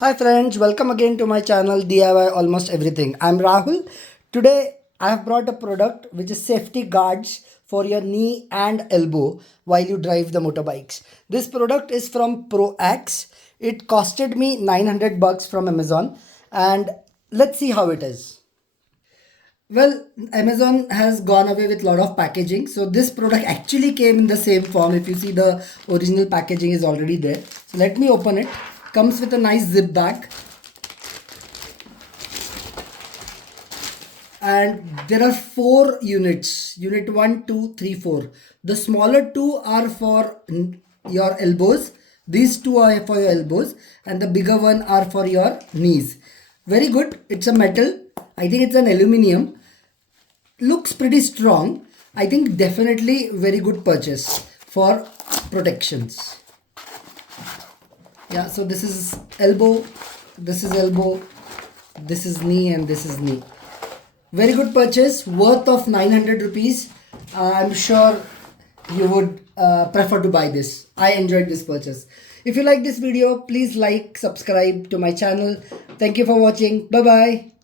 Hi friends, welcome again to my channel DIY Almost Everything. I'm Rahul. Today I have brought a product which is safety guards for your knee and elbow while you drive the motorbikes. This product is from ProAx. It costed me 900 bucks from Amazon, and let's see how it is. Well, Amazon has gone away with a lot of packaging. So this product actually came in the same form. If you see, the original packaging is already there. So let me open it. Comes with a nice zip bag. And there are four units. Unit 1, 2, 3, 4. The smaller two are for your elbows. These two are for your elbows. And the bigger one are for your knees. Very good. It's a metal. I think it's an aluminium. Looks pretty strong. I think definitely very good purchase for protections. Yeah, so this is elbow, this is elbow, this is knee, and this is knee. Very good purchase, worth of 900 rupees. I'm sure you would prefer to buy this. I enjoyed this purchase. If you like this video, please like, subscribe to my channel. Thank you for watching. Bye bye.